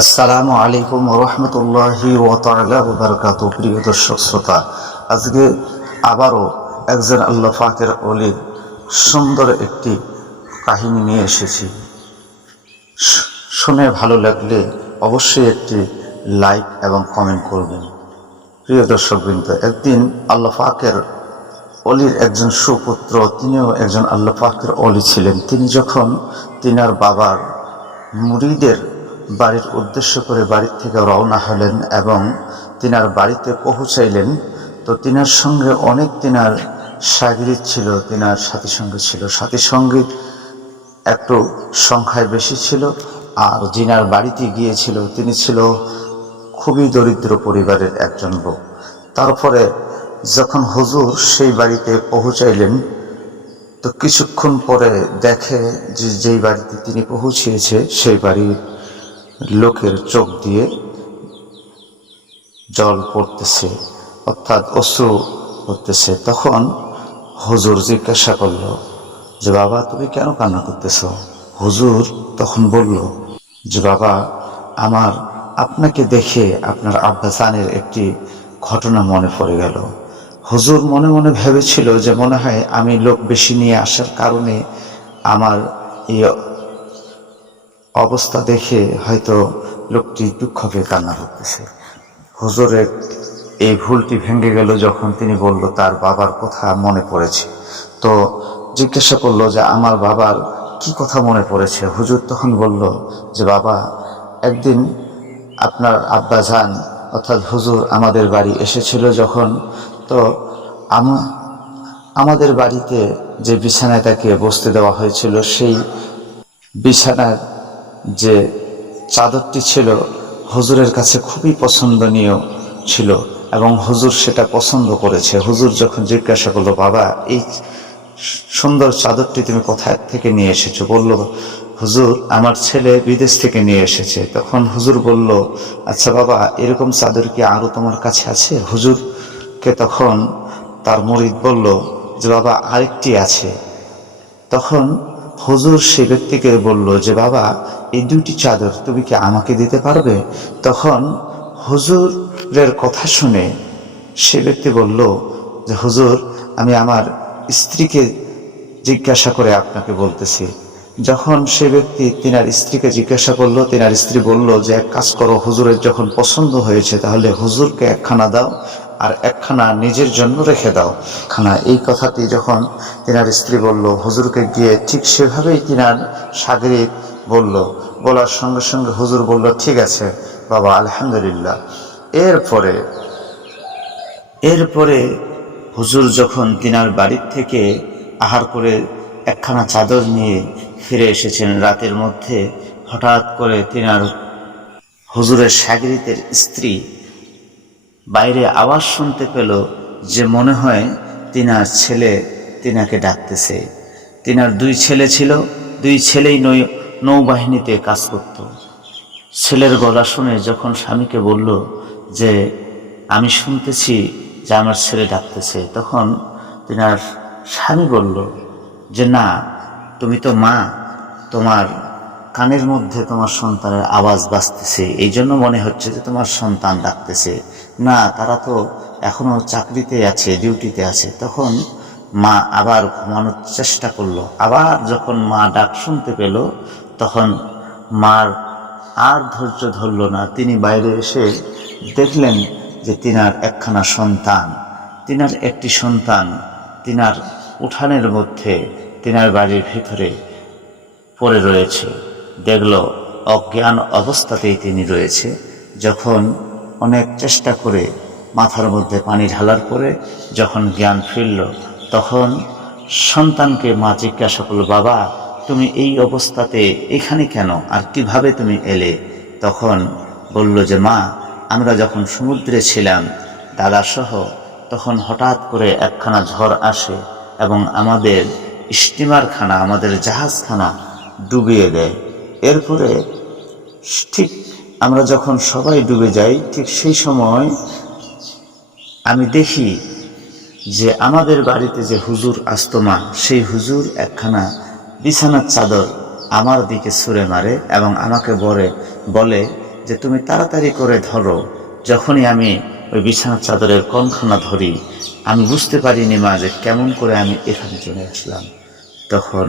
আসসালামু আলাইকুম রহমতুল্লাহি ওয়া তাআলা ওয়া বারাকাতুহু। প্রিয় দর্শক শ্রোতা, আজকে আবারও একজন আল্লাহ পাকের ওলির সুন্দর একটি কাহিনী নিয়ে এসেছি। শুনে ভালো লাগলে অবশ্যই একটি লাইক এবং কমেন্ট করবেন। প্রিয় দর্শকবৃন্দ, একদিন আল্লাহ পাকের অলির একজন সুপুত্র, তিনিও একজন আল্লাহ পাকের অলি ছিলেন। তিনি যখন তিনার বাবার মুরিদের বাড়ির উদ্দেশ্য করে বাড়ির থেকে রওনা হলেন এবং তিনার বাড়িতে পৌঁছাইলেন, তো তিনার সঙ্গে অনেক তিনার শাগিরিদ ছিল, তিনার সাথী সঙ্গী ছিল। সাথী সঙ্গী একটু সংখ্যায় বেশি ছিল। আর যিনার বাড়িতে গিয়েছিল তিনি ছিল খুবই দরিদ্র পরিবারের একজন লোক। তারপরে যখন হুজুর সেই বাড়িতে পৌঁছাইলেন, তো কিছুক্ষণ পরে দেখে যে যেই বাড়িতে তিনি পৌঁছিয়েছে সেই বাড়ির লোকের চোখ দিয়ে জল পড়তেছে, অর্থাৎ অশ্রু পড়তেছে। তখন হুজুর জিজ্ঞাসা করল যে, বাবা তুমি কেন কান্না করতেছ? হুজুর তখন বলল যে, বাবা আমার আপনাকে দেখে আপনার আব্বাজানের একটি ঘটনা মনে পড়ে গেল। হুজুর মনে মনে ভেবেছিল যে মনে হয় আমি লোক বেশি নিয়ে আসার কারণে আমার এই অবস্থা দেখে হয়তো লোকটি দুঃখ পেয়ে কান্না করতেছে। হুজুরের এই ভুলটি ভেঙে গেল যখন তিনি বলল তার বাবার কথা মনে পড়েছে। তো জিজ্ঞাসা করলো যে আমার বাবার কি কথা মনে পড়েছে? হুজুর তখন বলল যে, বাবা একদিন আপনার আব্বাজান অর্থাৎ হুজুর আমাদের বাড়ি এসেছিল যখন, তো আমাদের বাড়িতে যে বিছানায় তাকে বসতে দেওয়া হয়েছিল, সেই বিছানার যে চাদরটি ছিল হুজুরের কাছে খুবই পছন্দনীয় ছিল এবং হুজুর সেটা পছন্দ করেছে। হুজুর যখন জিজ্ঞাসা করলো, বাবা এই সুন্দর চাদরটি তুমি কোথা থেকে নিয়ে এসেছো? বলল, হুজুর আমার ছেলে বিদেশ থেকে নিয়ে এসেছে। তখন হুজুর বলল, আচ্ছা বাবা এরকম চাদর কি আরো তোমার কাছে আছে? হুজুরকে তখন তার মুরিদ বলল যে, বাবা আরেকটি আছে। তখন হুজুর সে ব্যক্তিকে বলল যে, বাবা এই দুইটি চাদর তুমি কি আমাকে দিতে পারবে? তখন হুজুরের কথা শুনে সে ব্যক্তি বলল যে, হুজুর আমি আমার স্ত্রীকে জিজ্ঞাসা করে আপনাকে বলতেছি। যখন সে ব্যক্তি তিনার স্ত্রীকে জিজ্ঞাসা করলো, তিনার স্ত্রী বলল যে, এক কাজ করো, হুজুরের যখন পছন্দ হয়েছে তাহলে হুজুরকে একখানা দাও আর একখানা নিজের জন্য রেখে দাও খানা। এই কথাটি যখন তিনার স্ত্রী বলল, হুজুরকে গিয়ে ঠিক সেভাবেই তিনার শাগিরিদ বলল। বলার সঙ্গে সঙ্গে হুজুর বলল, ঠিক আছে বাবা, আলহামদুলিল্লাহ। এরপরে হুজুর যখন তিনার বাড়ির থেকে আহার করে একখানা চাদর নিয়ে ফিরে এসেছেন রাতের মধ্যে, হঠাৎ করে তিনার হুজুরের শাগিরিদের স্ত্রী বাইরে আওয়াজ শুনতে পেল যে মনে হয় তিনার ছেলে তিনাকে ডাকতেছে। তিনার দুই ছেলে ছিল, দুই ছেলেই নৌবাহিনীতে কাজ করত। ছেলের গলা শুনে যখন স্বামীকে বলল যে আমি শুনতেছি যে আমার ছেলে ডাকতেছে, তখন তিনার স্বামী বলল যে না, তুমি তো মা, তোমার কানের মধ্যে তোমার সন্তানের আওয়াজ বাজতেছে, এই জন্য মনে হচ্ছে যে তোমার সন্তান ডাকতেছে। না, তারা তো এখনো চাকরিতে আছে, ডিউটিতে আছে। তখন মা আবার ঘুমানোর চেষ্টা করলো। আবার যখন মা ডাক শুনতে পেল, তখন মার আর ধৈর্য ধরল না। তিনি বাইরে এসে দেখলেন যে তিনার একখানা সন্তান, তিনার একটি সন্তান তিনার উঠানের মধ্যে তিনার বাড়ির ভিতরে পড়ে রয়েছে। দেখল অজ্ঞান অবস্থাতেই তিনি রয়েছে। যখন অনেক চেষ্টা করে মাথার মধ্যে পানি ঢালার পরে যখন জ্ঞান ফিরল, তখন সন্তানকে মা জিজ্ঞাসা করল, বাবা তুমি এই অবস্থাতে এখানে কেন, আর কিভাবে তুমি এলে? তখন বলল যে, মা আমরা যখন সমুদ্রে ছিলাম দাদাসহ, তখন হঠাৎ করে একখানা ঝড় আসে এবং আমাদের স্টিমারখানা, আমাদের জাহাজখানা ডুবিয়ে দেয়। এরপরে ঠিক আমরা যখন সবাই ডুবে যাই, ঠিক সেই সময় আমি দেখি যে আমাদের বাড়িতে যে হুজুর আসতো মা, সেই হুজুর একখানা বিছানার চাদর আমার দিকে ছুঁড়ে মারে এবং আমাকে বলে যে তুমি তাড়াতাড়ি করে ধরো। যখনই আমি ওই বিছানার চাদরের কোণখানা ধরি, আমি বুঝতে পারিনি মা যে কেমন করে আমি এখানে চলে আসলাম। তখন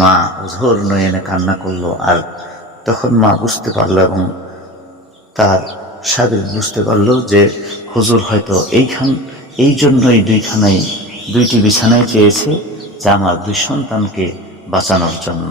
মা অঝোর নয়নে কান্না করলো। আর তখন মা বুঝতে পারলো এবং তার সাবির বুঝতে পারলো যে হুজুর হয়তো এই জন্যই দুইটি বিছানায় চেয়েছে, যে আমার দুই সন্তানকে বাঁচানোর জন্য।